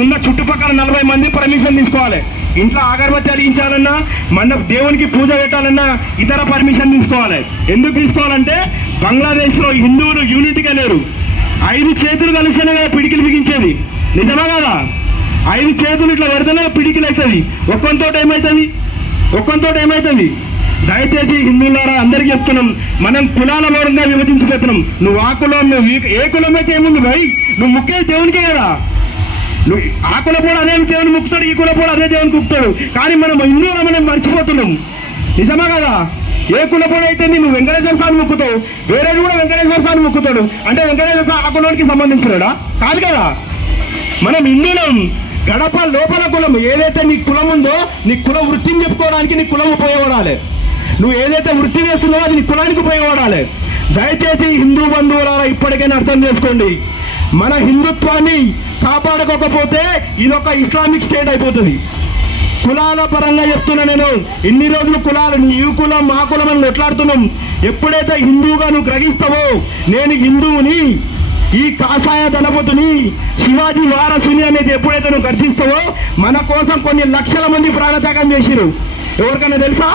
ఉన్న చుట్టుపక్కల నలభై మంది పర్మిషన్ తీసుకోవాలి. ఇంట్లో అగరబత్తి అడిగించాలన్నా మన దేవునికి పూజ పెట్టాలన్నా ఇతర పర్మిషన్ తీసుకోవాలి. ఎందుకు తీసుకోవాలంటే బంగ్లాదేశ్లో హిందువులు యూనిట్గా లేరు. ఐదు చేతులు కలిస్తేనే కదా పిడికిలు బిగించేది. నిజమా కదా? ఐదు చేతులు ఇట్లా పెడితేనే పిడికిలు అవుతుంది. ఒక్కంతో ఏమవుతుంది ఒక్కంతో ఏమవుతుంది దయచేసి హిందువులారా అందరికీ చెప్తున్నాం. మనం కులాల మూలంగా విభజించుకుంటున్నాం నువ్వు ఆ కులం నువ్వు ఏ కులం అయితే ఏముంది భయ్? నువ్వు ముఖ్య దేవునికే కదా. నువ్వు ఆ కులపోడు అదే దేవుని ముక్కుతాడు ఈ కులపోడు అదే దేవుని ముక్కుతాడు కానీ మనం హిందువులు మనం మర్చిపోతున్నాం. నిజమా కదా? ఏ కులపోడు అయితే నువ్వు వెంకటేశ్వర స్వామి మొక్కుతావు వేరే కూడా వెంకటేశ్వర స్వామి మొక్కుతాడు. అంటే వెంకటేశ్వర స్వామి ఆ కులానికి సంబంధించినాడా? కాదు కదా. మనం హిందువులం గడప లోపల కులం ఏదైతే నీ కులం ఉందో నీ కుల వృత్తిని చెప్పుకోవడానికి నీ కులం ఉపయోగపడాలి. నువ్వు ఏదైతే వృత్తి చేస్తున్నావో అది నీ కులానికి ఉపయోగపడాలి. దయచేసి హిందూ బంధువులారా ఇప్పటికైనా అర్థం చేసుకోండి. మన హిందుత్వాన్ని కాపాడుకోకపోతే ఇదొక ఇస్లామిక్ స్టేట్ అయిపోతుంది. కులాల పరంగా చెప్తున్నా నేను ఇన్ని రోజులు కులాలు నీ ఈ కులం మా కులం అని కొట్లాడుతున్నాం ఎప్పుడైతే హిందువుగా నువ్వు గ్రహిస్తావో నేను హిందువుని ఈ కాషాయ దళపతిని శివాజీ వారసుని అనేది ఎప్పుడైతే నువ్వు గర్జిస్తావో మన కోసం కొన్ని లక్షల మంది ప్రాణత్యాగం చేసిరు ఎవరికైనా తెలుసా?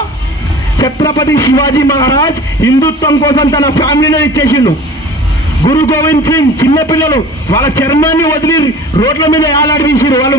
ఛత్రపతి శివాజీ మహారాజ్ హిందుత్వం కోసం తన ఫ్యామిలీని ఇచ్చేసిండు. గురు గోవింద్ సింగ్ చిన్నపిల్లలు వాళ్ళ చర్మాన్ని వదిలి రోడ్ల మీద ఏలాడదీసిరు వాళ్ళు